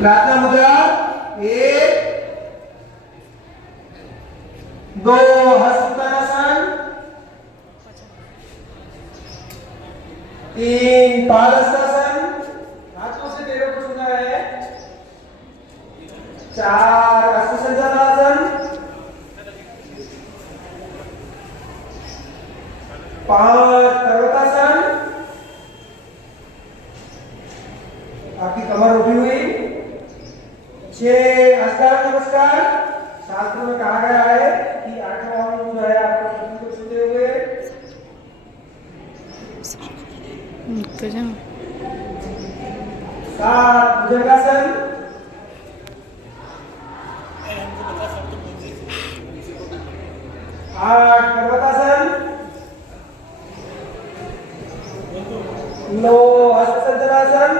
प्रार्थना मुद्रा 1 2 हस्तासन 3 पादहस्तासन, हाथों से पैरों को छूना है। 4 हस्तसंचालन, 5 पर्वतासन, आपकी कमर उठी हुई। 6 हस्तांग नमस्कार। शास्त्रों में कहा गया है कि 8वां अंग जो है आपको पृथ्वी को छूते हुए। 7 भुजंगासन, 8 पर्वतासन, 9 हस्तसंचालन,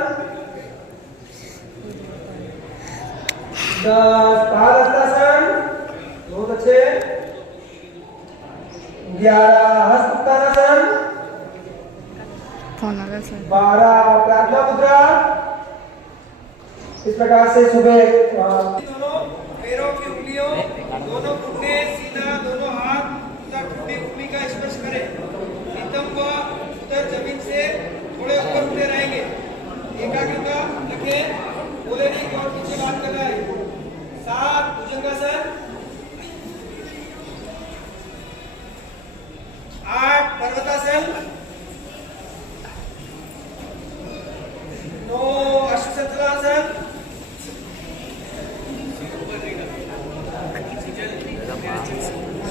10 पादहस्तासन, बहुत अच्छे। 11 हस्त उत्तानासन, 12 प्रार्थना मुद्रा। इस प्रकार से सुबह दोनों पैरों की उंगलियों, दोनों घुटने सीधा, दोनों हाथ तथा ठुड्डी भूमि का स्पर्श करें। नितंब व उत्तर जमीन से थोड़े ऊपर उठे रहेंगे। एकाग्रता रखें, बोले नहीं कि और पीछे बात कर रहा है। 7 भुजंगासन, 8 पर्वतासन, 9 अश्वसंचालन,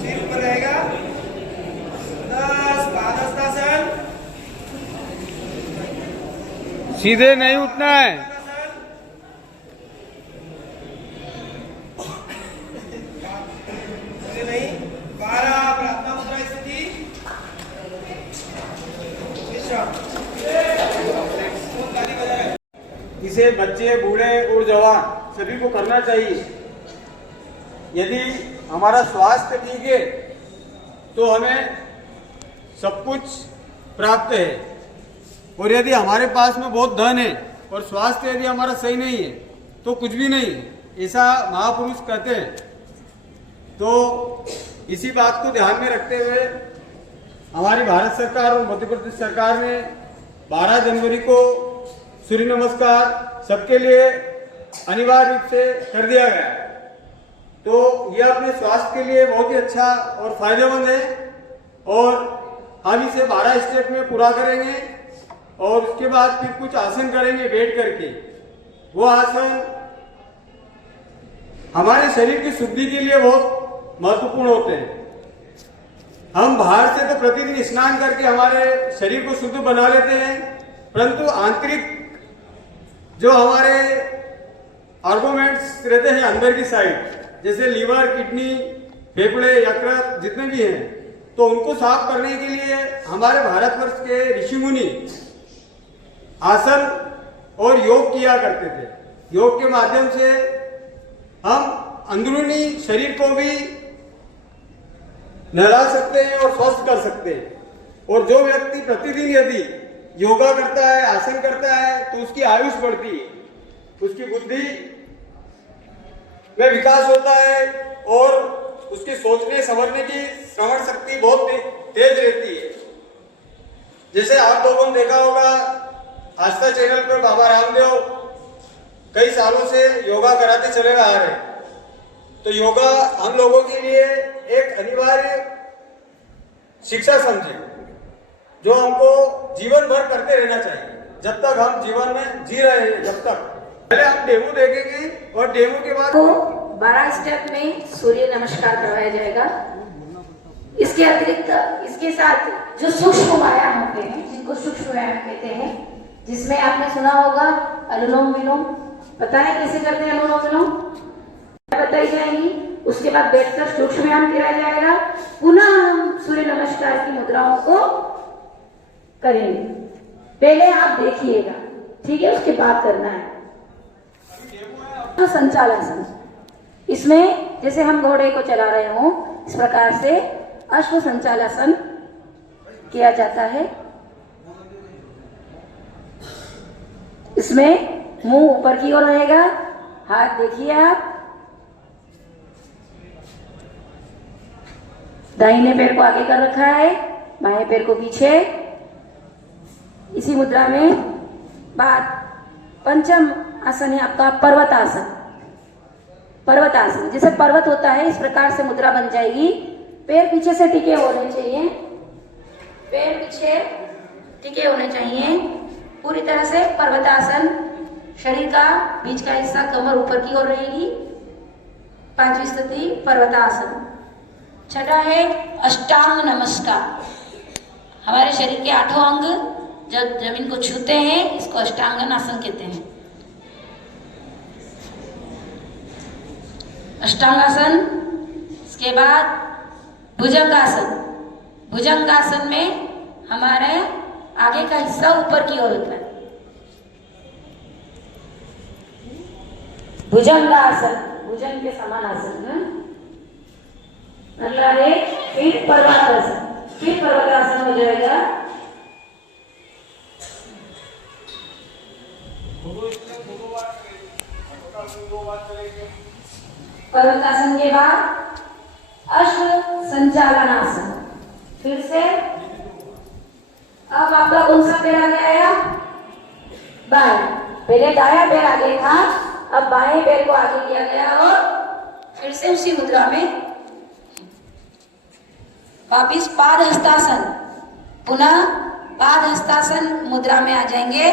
10 ऊपर रहेगा। 10 पादहस्तासन, सीधे नहीं उठना है। नहीं। 12 प्रार्थना मुद्रा स्थिति। इसे बच्चे, बूढ़े और जवान सभी को करना चाहिए। यदि हमारा स्वास्थ्य ठीक है तो हमें सब कुछ प्राप्त है, और यदि हमारे पास में बहुत धन है और स्वास्थ्य यदि हमारा सही नहीं है तो कुछ भी नहीं है, ऐसा महापुरुष कहते हैं। तो इसी बात को ध्यान में रखते हुए हमारी भारत सरकार और मध्य प्रदेश सरकार ने 12 जनवरी को सूर्य नमस्कार सबके लिए अनिवार्य रूप से कर दिया गया। तो यह अपने स्वास्थ्य के लिए बहुत ही अच्छा और फायदेमंद है, और हम इसे 12 स्टेप में पूरा करेंगे। और उसके बाद फिर कुछ आसन करेंगे बैठ करके। वो आसन हमारे शरीर की शुद्धि के लिए बहुत महत्वपूर्ण होते हैं। हम बाहर से तो प्रतिदिन स्नान करके हमारे शरीर को शुद्ध बना लेते हैं, परंतु आंतरिक जो हमारे आर्गोमेंट्स रहते हैं अंदर की साइड, जैसे लीवर, किडनी, फेफड़े, यकृत जितने भी हैं, तो उनको साफ करने के लिए हमारे भारतवर्ष के ऋषि मुनि आसन और योग किया करते थे। योग के माध्यम से हम अंदरूनी शरीर को भी नहला सकते हैं और स्वस्थ कर सकते हैं। और जो व्यक्ति प्रतिदिन यदि योगा करता है, आसन करता है, तो उसकी आयुष बढ़ती है, उसकी बुद्धि में विकास होता है, और उसकी सोचने समझने की श्रवण शक्ति बहुत तेज रहती है। जैसे आप लोगों ने देखा होगा, आस्था चैनल पर बाबा रामदेव कई सालों से योगा कराते चले आ रहे हैं। तो योगा हम लोगों के लिए एक अनिवार्य शिक्षा समझे, जो हमको जीवन भर करते रहना चाहिए, जब तक हम जीवन में जी रहे हैं। जब तक पहले हम डेमो देखेंगे, और डेमो के बाद 12 स्टेप में सूर्य नमस्कार करवाया जाएगा। इसके अतिरिक्त इसके साथ जो सूक्ष्म व्यायाम होते हैं, जिनको सूक्ष्म व्यायाम कहते हैं, जिसमें आपने सुना होगा अनुलोम विलोम, पता है कैसे करते हैं अनुलोम विलोम, बताई जाएंगी। उसके बाद बैठकर सूक्ष्म व्यायाम किया जाएगा। पुनः हम सूर्य नमस्कार की मुद्राओं को करेंगे। पहले आप देखिएगा, ठीक है, उसके बाद करना है। संचालन, इसमें जैसे हम घोड़े को चला रहे हों, इस प्रकार से अश्व संचालन किया जाता है। इसमें मुंह ऊपर की ओर रहेगा हाथ देखिए आप, दाहिने पैर को आगे कर रखा है, बाएं पैर को पीछे। इसी मुद्रा में बाद पंचम आसन है आपका पर्वतासन। पर्वतासन जैसे पर्वत होता है, इस प्रकार से मुद्रा बन जाएगी। पैर पीछे से टिके होने चाहिए, पैर पीछे टिके होने चाहिए पूरी तरह से। पर्वतासन, शरीर का बीच का हिस्सा कमर ऊपर की ओर रहेगी। पांचवी स्थिति पर्वतासन। छठा है अष्टांग नमस्कार। हमारे शरीर के 8 अंग जब जमीन को छूते हैं, इसको अष्टांगन आसन कहते हैं। अष्टांगासन। इसके बाद भुजंगासन। भुजंगासन में हमारे आगे का हिस्सा ऊपर की ओर होता है। भुजंगासन, भुजंग के समान आसन। अगला है फिर पर्वतासन। फिर पर्वतासन हो जाएगा। पर्वतासन के बाद अश्व संचालनासन। फिर से अब आपका कौन सा पैर आगे आया? बाएं। पहले दाया पैर आगे था, अब बाएं पैर को आगे किया गया और फिर से उसी मुद्रा में वापिस पाद हस्तासन। पुनः पाद हस्तासन मुद्रा में आ जाएंगे।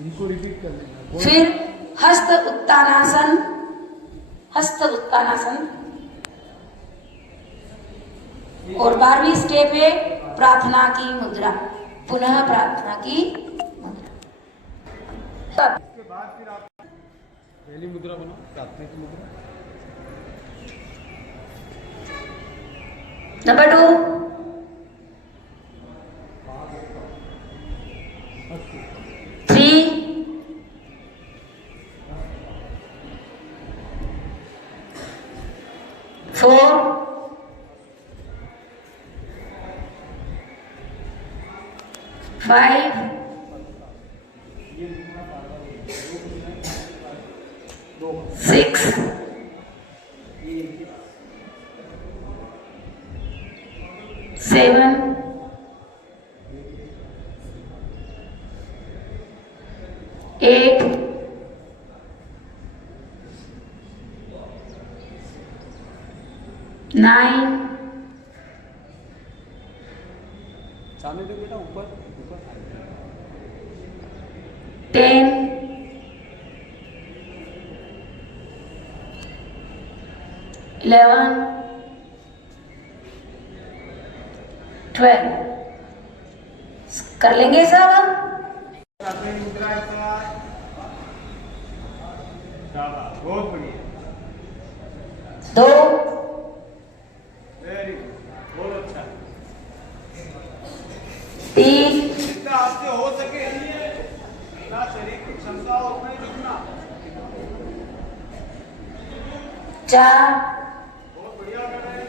इनको रिपीट कर लेना। फिर हस्त उत्तानासन। हस्त उत्तानासन। और 12वीं स्टेप है प्रार्थना की मुद्रा। पुनः प्रार्थना की मुद्रा। इसके बाद फिर आप पहली मुद्रा बनाओ, प्रार्थना की मुद्रा। नंबर 2 3 4 5 6 7 8 9 सामने दो बेटा, ऊपर ऊपर। 10 11 12 कर लेंगे सब हम। प्रार्थना की मुद्रा एक बार। शाबाश, बहुत बढ़िया। 2 वेरी गुड, बहुत अच्छा। 3 जितना आपसे हो सके जितना शरीर की क्षमता हो उतना ही लिखना। 4 बहुत बढ़िया कर रहे हैं।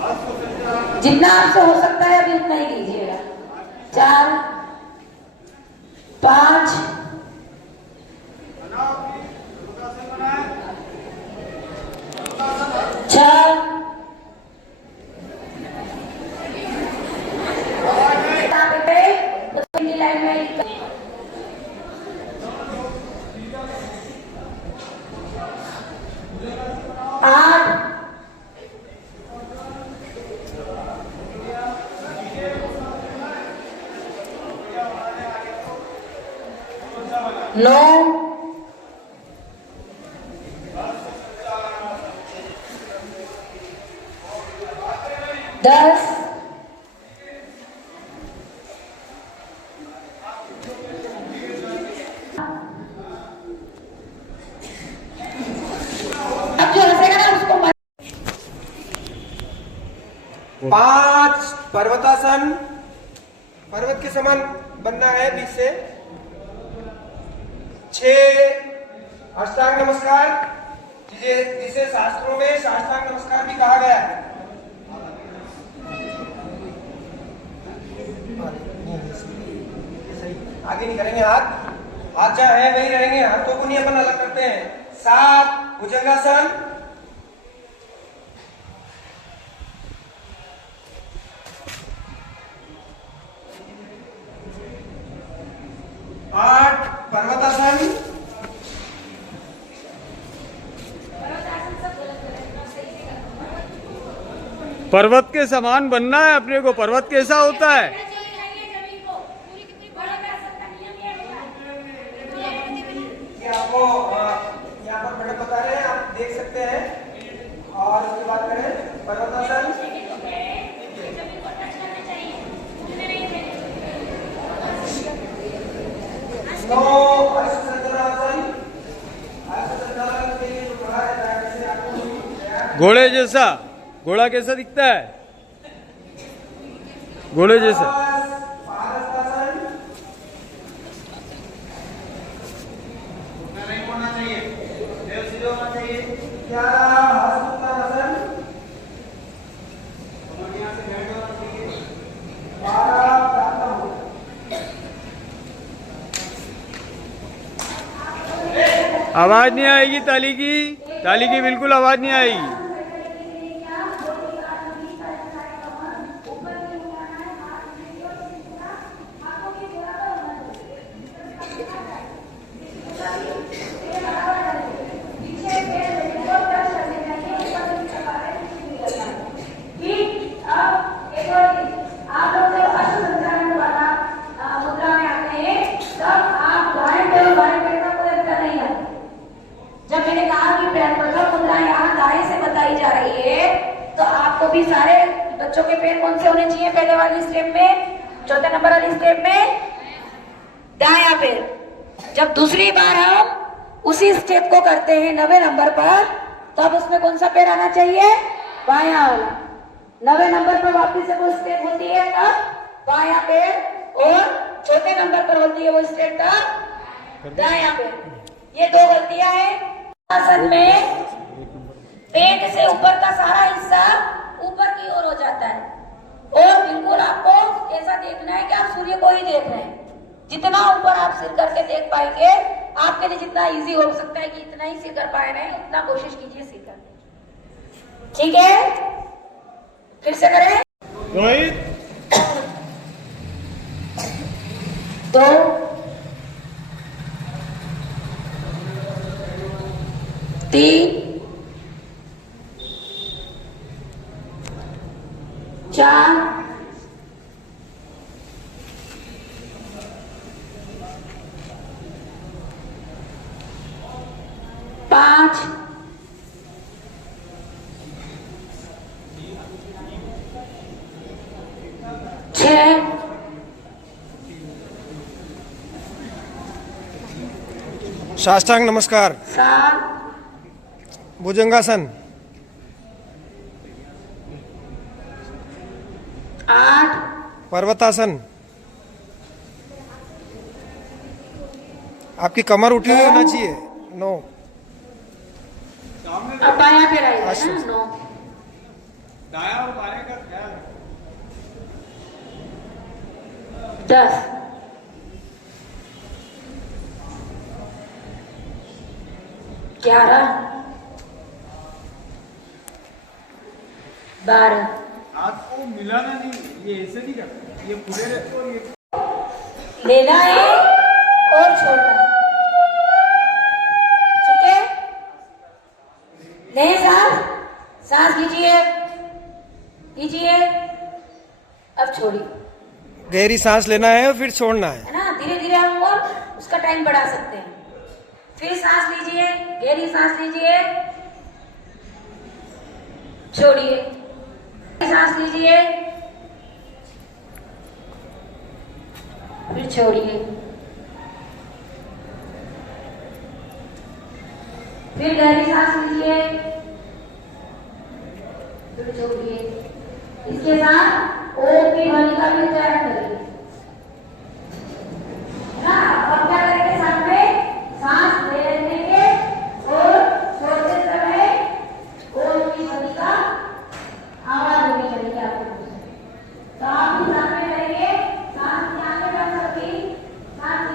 आज को संचालन जितना आपसे हो सकता है अभी उतना ही कीजिएगा। 4 5 बनाओ की योगासन बनाए। 6 लाइन में 8 9 10 अब जो हंसेगा ना उसको 5 पर्वतासन। पर्वत के समान बनना है बीच से। 6 अष्टांग नमस्कार, जिसे शास्त्रों में साष्टांग नमस्कार भी कहा गया है। आगे नहीं करेंगे हाथ, हाथ जहाँ है वही रहेंगे, हाथों को नहीं अपन अलग करते हैं। 7 भुजंगासन, 8 पर्वतासन, पर्वत के समान बनना है अपने को। पर्वत कैसा होता है? ये आपको यहाँ पर बड़े बता रहे हैं, आप देख सकते हैं। और उसकी बात करें पर्वतासन, नो अश्वसंजनासन, अश्वसंजनासन के लिए जो कहा जाता है जैसे आपको घोड़े जैसा। घोड़ा कैसा दिखता है? घोड़े जैसा। पारस्तासन, उतना नहीं होना चाहिए, देव सीधे होना चाहिए। 11 हस्तोत्तानासन, यहाँ से बैठ होना चाहिए। 12 प्रातः, आवाज नहीं आएगी ताली की। ताली की बिल्कुल आवाज नहीं आएगी। आप लोग जब अश्व संचालन वाला मुद्रा में आते हैं तब आप दाएं पैर बाएं पैर का कोई अंतर नहीं है। जब मैंने कहा कि प्रथम मुद्रा यहाँ दाएं से बताई जा रही है तो आपको भी सारे बच्चों के पैर कौन से होने चाहिए? पहले वाली स्टेप में, चौथे नंबर वाली स्टेप में दायां पैर। जब दूसरी बार हम उसी स्टेप को करते हैं 9वें नंबर पर, तो अब उसमें कौन सा पैर आना चाहिए? बायां वाला। 9वें नंबर पर वापस से वो स्टेप होती है तब बायां पैर, और चौथे नंबर पर होती है वो स्टेप तब दायां पैर। ये 2 गलतियां हैं। आसन में पेट से ऊपर का सारा हिस्सा ऊपर की ओर हो जाता है, और बिल्कुल आपको ऐसा देखना है कि आप सूर्य को ही देख रहे हैं। जितना ऊपर आप सिर करके देख पाएंगे, आपके लिए जितना इजी हो सकता है कि इतना ही सिर कर पाए रहे, उतना कोशिश कीजिए सिर करने। ठीक है, फिर से करें। रोहित 2 3 4 5 6 साष्टांग नमस्कार, 7 भुजंगासन, 8 पर्वतासन। आपकी कमर उठी हुई होना चाहिए। 9 अब बायां पे रहेगा अच्छा। ना। 9 दाया और बाएं का ख्याल। 10 11 12 हाथ को मिलाना नहीं, ये ऐसे नहीं करना, ये पूरे रखो और ये लेना है और छोड़ना है। ठीक है, नहीं सांस लीजिए, कीजिए, अब छोड़िए। गहरी सांस लेना है और फिर छोड़ना है। ना, धीरे धीरे हम और उसका टाइम बढ़ा सकते हैं। फिर सांस लीजिए, गहरी सांस लीजिए, छोड़िए, सांस लीजिए, फिर छोड़िए, फिर गहरी सांस लीजिए, फिर छोड़िए। इसके साथ ओम की ध्वनि का भी उच्चारण करिए। ना, अब क्या करेंगे? साथ में सांस ले लेंगे और छोड़ते समय ओम की ध्वनि का आवाज होनी चाहिए आपको। तो आप भी साथ में करेंगे, सांस ध्यान में कर सकती, सांस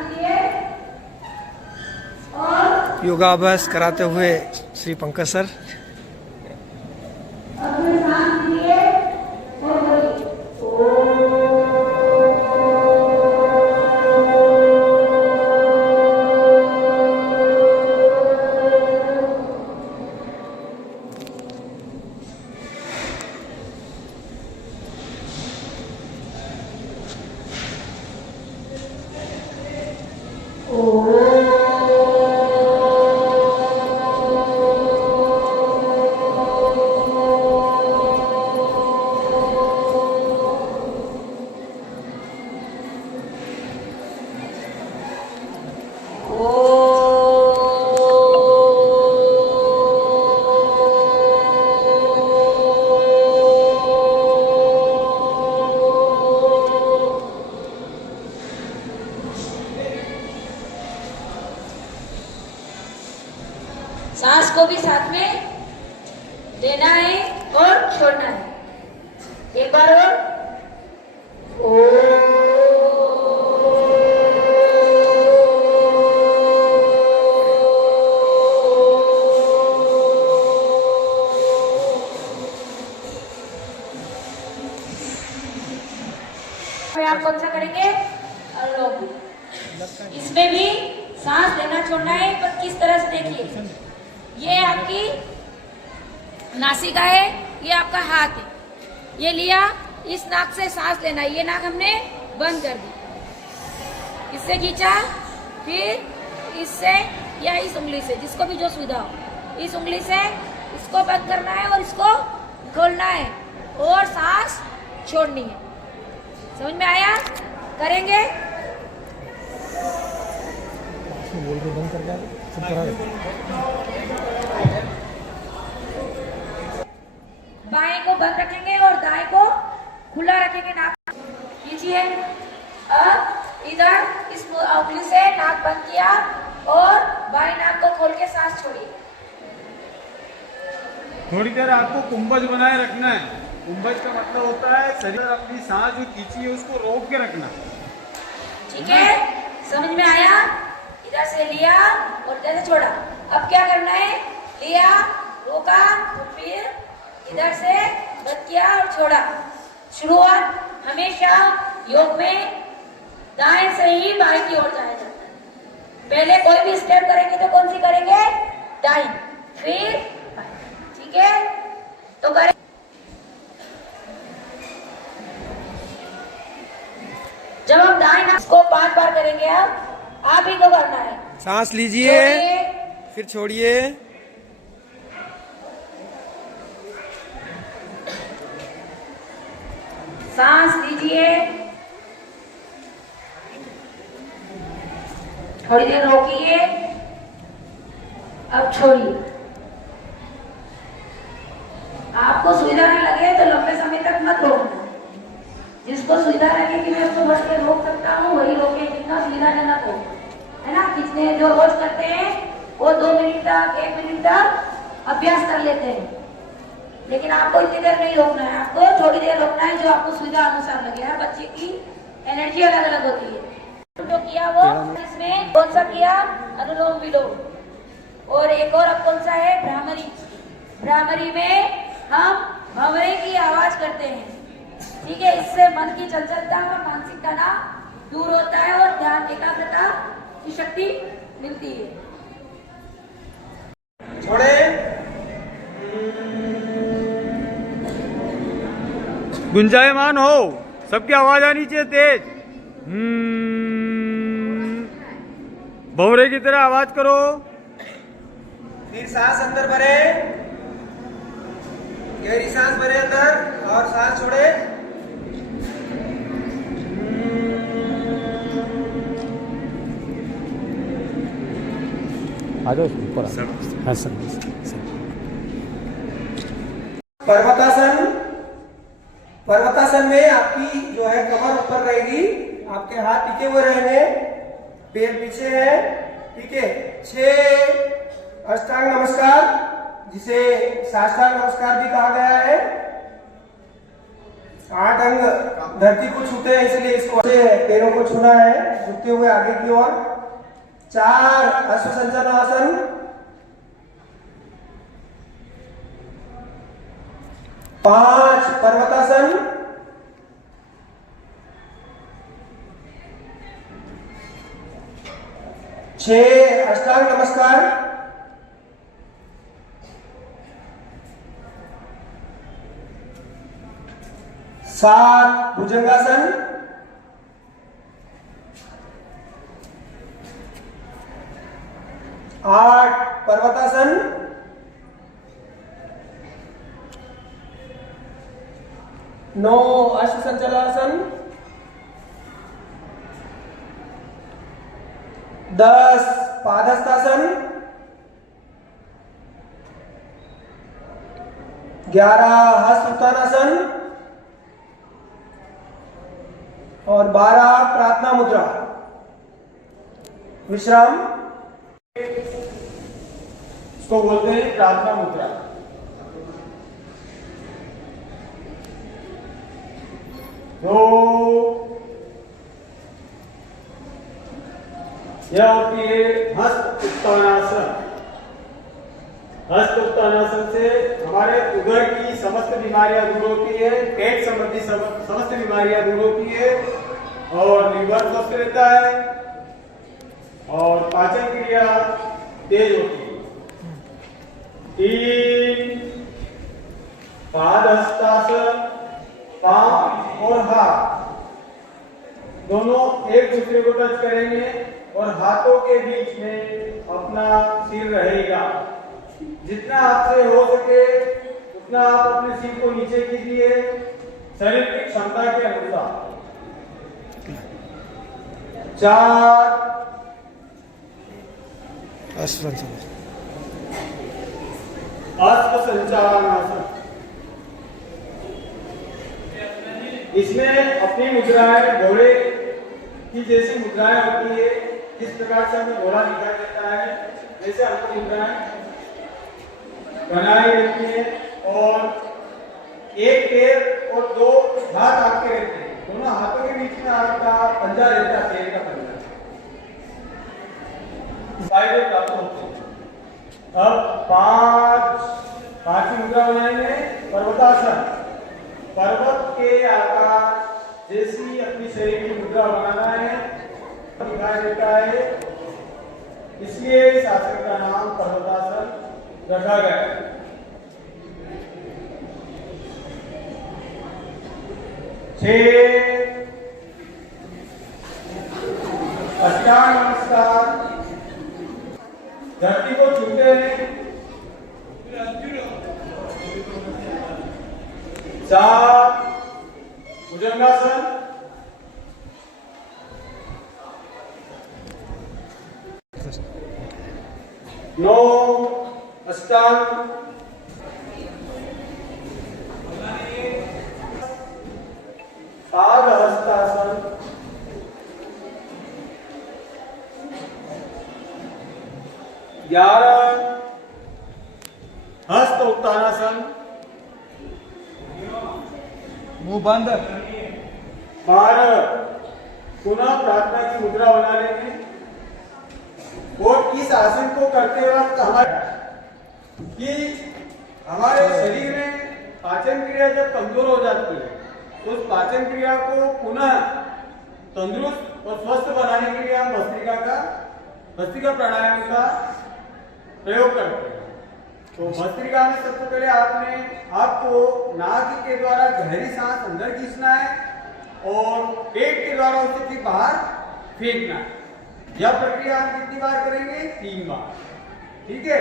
योगाभ्यास कराते हुए श्री पंकज सर। सांस को भी साथ में लेना है और छोड़ना है। एक बार और आप कौन सा करेंगे? अनुलोम। इसमें भी सांस लेना छोड़ना है, पर किस तरह से देखिए, ये आपकी नासिका है, ये आपका हाथ है, ये लिया, इस नाक से सांस लेना है, ये नाक हमने बंद कर दी, इससे खींचा, फिर इससे या इस उंगली से, जिसको भी जो सुविधा हो, इस उंगली से इसको बंद करना है और इसको खोलना है और सांस छोड़नी है। समझ में आया? करेंगे? बाएं को बंद रखेंगे और दाएं को खुला रखेंगे। नाक कीजिए। अब इधर इस उंगली से नाक बंद किया और बाएं नाक को खोल के सांस छोड़िए। थोड़ी देर आपको कुंभज बनाए रखना है। कुंभज का मतलब होता है शरीर अपनी सांस जो खींची है उसको रोक के रखना। ठीक है, समझ में आया? इधर से लिया और इधर से छोड़ा। अब क्या करना है? लिया, रोका, तो फिर इधर से बंद किया और छोड़ा। शुरुआत हमेशा योग में दाएं से ही बाएं की ओर जाया जाता है। पहले कोई भी स्टेप करेंगे तो कौन सी करेंगे? दाएं, फिर बाएं। ठीक है, तो करें। जब हम दाएं नाक को 5 बार करेंगे, अब आप ही को करना है। सांस लीजिए, फिर छोड़िए। सांस लीजिए, थोड़ी देर रोकिए, अब छोड़िए। आपको सुविधा नहीं लगे तो लंबे समय तक मत रोकना। जिसको सुविधा लगे कि मैं उसको बढ़ के रोक सकता हूँ वही रोके, जितना सुविधाजनक हो, है ना। कितने जो रोज करते हैं वो 2 मिनट तक 1 मिनट तक अभ्यास कर लेते हैं, लेकिन आपको इतनी देर नहीं रोकना है। आपको थोड़ी देर रोकना है, जो आपको सुविधा अनुसार लगे। हर बच्चे की एनर्जी अलग अलग होती है। जो किया वो इसमें कौन सा किया? अनुलोम विलोम। और एक और अब कौन सा है? भ्रामरी। भ्रामरी में हम भंवरे की आवाज करते हैं। ठीक है, इससे मन की चंचलता और मानसिक तनाव दूर होता है और ध्यान एकाग्रता की शक्ति मिलती है। छोड़े, गुंजायमान हो, सबकी आवाज आनी चाहिए तेज। भंवरे की तरह आवाज करो। फिर सांस अंदर भरे, गहरी सांस भरे अंदर और सांस छोड़े। पर्वतासन। पर्वतासन में आपकी जो है कमर ऊपर रहेगी, आपके हाथ टिके हुए रहेंगे, पैर पीछे है। ठीक है, 6 अष्टांग नमस्कार, जिसे साष्टांग नमस्कार भी कहा गया है। 8 अंग धरती को छूते हैं, इसलिए इसको पैरों को छूना है, झुकते हुए आगे की ओर। 4 अश्व संचलनासन, 5 पर्वतासन, 6 अष्टांग नमस्कार, 7 भुजंगासन, 8 पर्वतासन, 9 अश्व संचलनासन, 10 पादहस्तासन, 11 हस्त उत्थानासन और 12 प्रार्थना मुद्रा। विश्राम, इसको बोलते हैं प्रार्थना मुद्रा। तो यह होती है हस्त उत्तानासन। हस्त उत्तानासन से हमारे उदर की समस्त बीमारियां दूर होती है, पेट संबंधी समस्त बीमारियां दूर होती है और लिवर स्वस्थ रहता है और पाचन क्रिया तेज होती है। 3 पादहस्तासन, पांव और हाथ दोनों एक दूसरे को टच करेंगे और हाथों के बीच में अपना सिर रहेगा। जितना आपसे हो सके उतना आप अपने सिर को नीचे कीजिए शरीर की क्षमता के अनुसार। 4 अश्व संचालनासन। इसमें अपनी मुद्राएं घोड़े की जैसी मुद्राएं होती है। इस प्रकार से हमें घोड़ा दिखाई देता है, जैसे हमको मुद्राएं बनाई रहती है और एक पैर और 2 हाथ आपके रहते हैं। दोनों हाथों के बीच में आपका पंजा रहता है, पैर का पंजा साइड प्राप्त होते हैं। अब 5वीं मुद्रा बनाएंगे पर्वतासन। पर्वत के आकार जैसी अपनी शरीर की मुद्रा बनाना है, दिखाई देता है, इसलिए इस आसन का नाम पर्वतासन रखा गया है। 6 अष्टांग नमस्कार। धरती को छूते हैं। 7 भुजंगासन। 9 अष्टांग। 8 हस्तासन। 11 हस्त उत्तानासन। मुंह बंद। 12 पुनः प्रार्थना की मुद्रा बना लेंगे और इस आसन को करते वक्त हमारे शरीर में पाचन क्रिया जब कमजोर हो जाती है, उस पाचन क्रिया को पुनः तंदुरुस्त और स्वस्थ बनाने के लिए हम भस्त्रिका प्राणायाम का प्रयोग करते हैं। तो भस्त्रिका में सबसे पहले आपको नाक के द्वारा गहरी सांस अंदर खींचना है और पेट के द्वारा उसे फिर बाहर फेंकना है। यह प्रक्रिया हम कितनी बार करेंगे? 3 बार। ठीक है।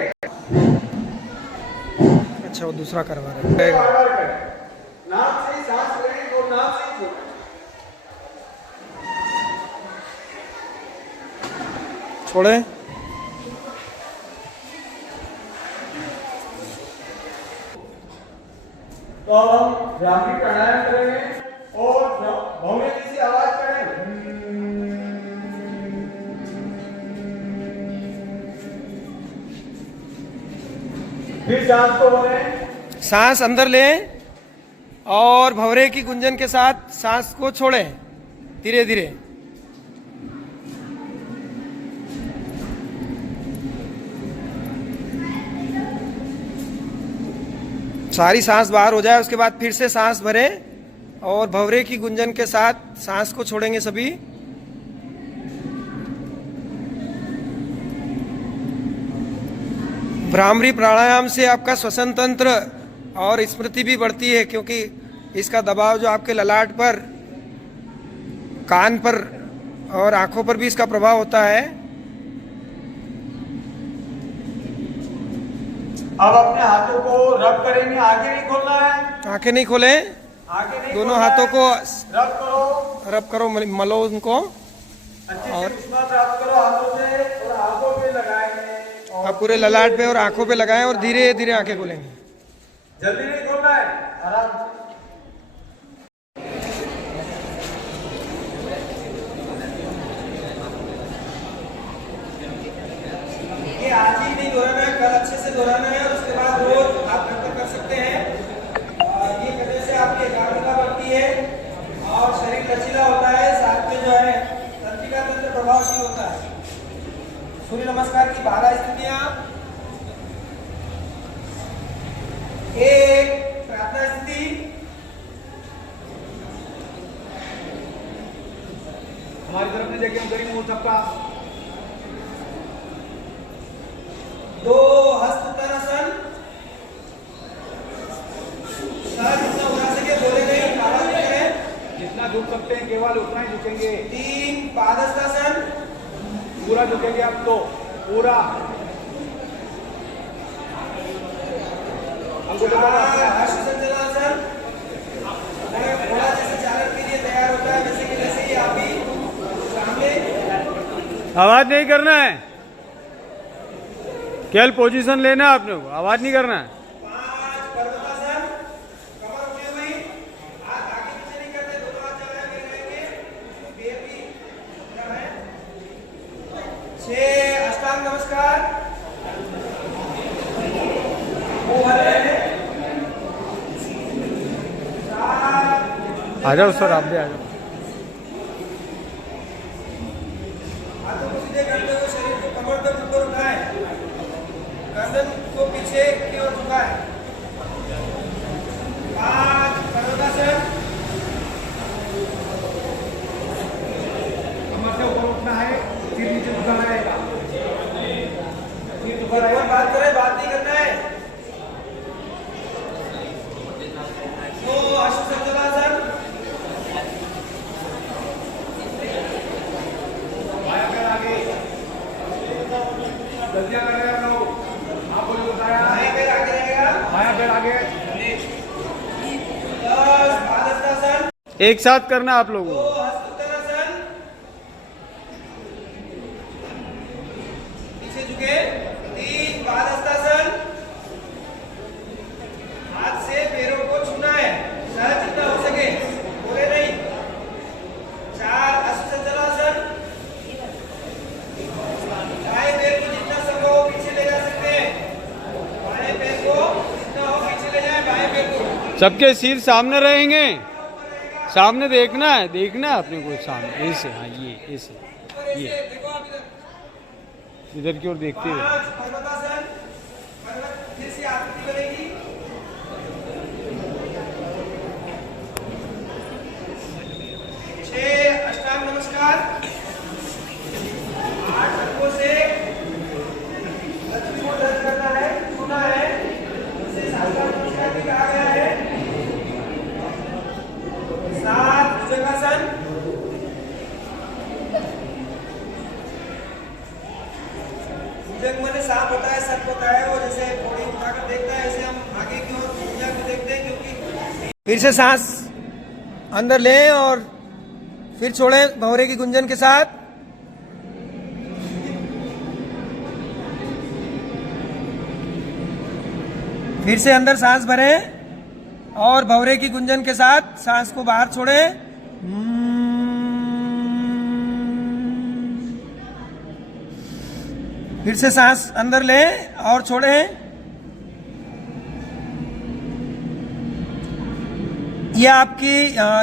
अच्छा, वो दूसरा करवा रहे हैं। नाक से सांस लें और नाक से छोड़ें। छोड़े। तो अब हम भ्रामरी प्राणायाम करेंगे और भौरे जैसी आवाज करें। फिर सांस को भरें। सांस अंदर लें और भंवरे की गुंजन के साथ सांस को छोड़ें धीरे धीरे। सारी सांस बाहर हो जाए उसके बाद फिर से सांस भरें और भंवरे की गुंजन के साथ सांस को छोड़ेंगे सभी। भ्रामरी प्राणायाम से आपका श्वसन तंत्र और स्मृति भी बढ़ती है, क्योंकि इसका दबाव जो आपके ललाट पर, कान पर और आंखों पर भी इसका प्रभाव होता है। अब अपने हाथों को रब करेंगे, आगे नहीं खोलना है, आंखें नहीं खोलें, आगे नहीं दोनों खोलना हाथों है। को रब करो, मलो उनको। अच्छे और से उष्मा प्राप्त करो हाथों से और आंखों पे लगाएंगे और आप पूरे ललाट पे और आंखों पे लगाएं और धीरे धीरे आंखें खोलेंगे। जल्दी नहीं खोलना है, आराम से। ये आज ही नहीं दोहराना है, कल अच्छे से दोहराना है और उसके बाद रोज आप घर पर कर सकते हैं। ये करने से आपकी एकाग्रता बढ़ती है और शरीर लचीला होता है, साथ में जो है तंत्रिका तंत्र प्रभावशील होता है। सूर्य नमस्कार की 12 स्थितियां। एक प्रार्थना स्थिति, हमारी तरफ में देखिए, उधर ही मुंह सबका। 2 हस्त उत्तानासन, सर जितना उठा सके बोले नहीं, आवाज नहीं करें। जितना झुक सकते हैं केवल उतना ही झुकेंगे। 3 पादहस्तासन, पूरा झुकेंगे अब तो, पूरा। 4 हर्ष संचलनासन, घोड़ा जैसे चालन के लिए तैयार होता है वैसे कि वैसे ही आप भी सामने। आवाज नहीं करना है, केवल पोजीशन लेना है आपने को, आवाज नहीं करना है। 5 पर्वतासन, कमर उठी हुई, हाथ आगे पीछे नहीं करते, दोनों हाथ चलाए हुए रहेंगे, पैर भी उठा है। 6 अष्टांग नमस्कार, वो भर रहे हैं। 7 आ जाओ सर, आप भी आ जाओ। हाथों को सीधे करते हुए शरीर को कमर तक ऊपर उठाएं, गर्दन को पीछे की ओर झुकाएं। 5 पर्वतासन, कमर से ऊपर उठना है, फिर नीचे झुकाना है। और बात करें, बात नहीं करना है। 2 अश्व संचलनासन, बायां पैर आगे, गलतियां कर रहे हैं लोग, आपको जो बताया। दाएं पैर आगे रहेगा। बायां पैर आगे। 10 पादहस्तासन, एक साथ करना आप लोगों 2 को। हस्त उत्तानासन, पीछे झुके। 3 पादहस्तासन, हाथ से पैरों को छूना है, सहज जितना हो सके, बोले नहीं। 4 अश्व संचलनासन, दाएं पैर को जितना संभव हो पीछे ले जा सकते हैं, बाएं पैर को जितना हो पीछे ले जाए, बाएं पैर को। सबके सिर सामने रहेंगे, सामने देखना है, देखना है अपने को सामने, ऐसे। हाँ, ये ऐसे, ये देखो आप इधर। इधर की ओर देखते हुए। 5 पर्वतासन, पर्वत फिर से आकृति बनेगी। 6 अष्टांग नमस्कार, 8 अंगों से लक्ष्मी को दर्द करना है, छूना है, इसे साष्टांग नमस्कार भी कहा गया है। 7 भुजंगासन, भुजंग माने सांप होता है, सर्प होता है, वो जैसे घोड़ी उठाकर देखता है, ऐसे हम आगे की ओर भुजा को देखते हैं, क्योंकि फिर से सांस अंदर लें और फिर छोड़ें भंवरे की गुंजन के साथ। फिर से अंदर सांस भरें और भंवरे की गुंजन के साथ सांस को बाहर छोड़ें। फिर से सांस अंदर लें और छोड़ें। ये आपकी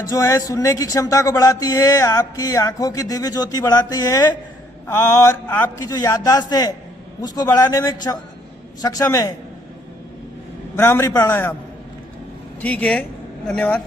जो है सुनने की क्षमता को बढ़ाती है, आपकी आंखों की दिव्य ज्योति बढ़ाती है और आपकी जो याददाश्त है उसको बढ़ाने में सक्षम है भ्रामरी प्राणायाम। ठीक है, धन्यवाद।